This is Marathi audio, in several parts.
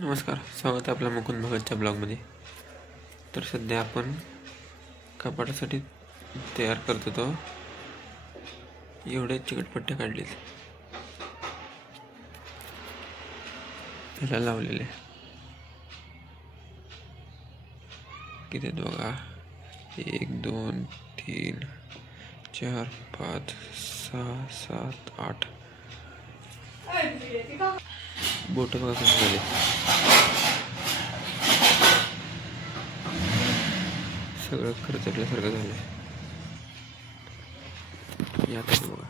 नमस्कार, स्वागत आहे आपल्या मुकुंद भगतच्या ब्लॉगमध्ये. तर सध्या आपण कपाटासाठी तयार करत होतो. एवढे चिकटपट्ट्या काढलेत, त्याला लावलेले किती आहेत बघा. 1 2 3 4 5 6 7 8 बोट बघा कसे झाले. सगळं खरचटल्यासारखं झालं. यात बघा.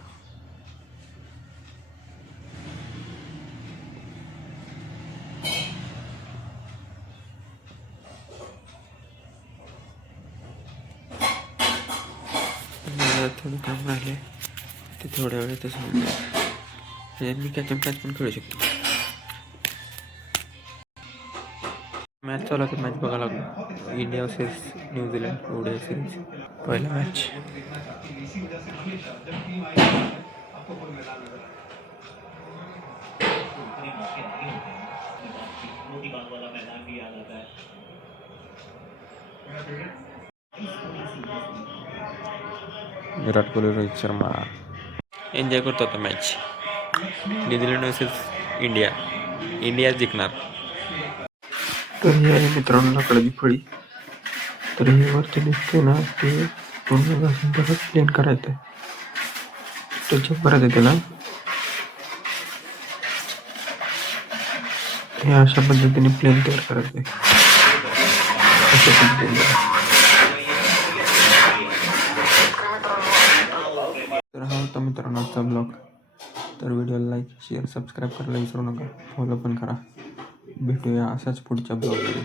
थोडं काम राहिले ते थोड्या वेळातच होऊन जाईल. मी कॅच पण खेळू शकतो. मॅच चालू होती. मॅच बघायला लागलो. India versus New Zealand ODI series पहिला मॅच. विराट कोहली, रोहित शर्मा एन्जॉय करतो आता मॅच. न्यूझीलंड वर्सेस इंडिया जिंकणार. तर हे आहे मित्रांनो लाकडाची फळी. तर हे वरती दिसते ना, ते पूर्ण घासून त्याला प्लेन करायचं आहे. टचअप करायचं आहे त्याला. हे अशा पद्धतीने प्लेन तयार करायचं आहे. तर हा होता मित्रांनो आजचा ब्लॉग. तर व्हिडिओला लाईक, शेअर, सबस्क्राईब करायला विसरू नका. फॉलो पण करा. भेटूया असाच पुढच्या ब्लॉगमध्ये.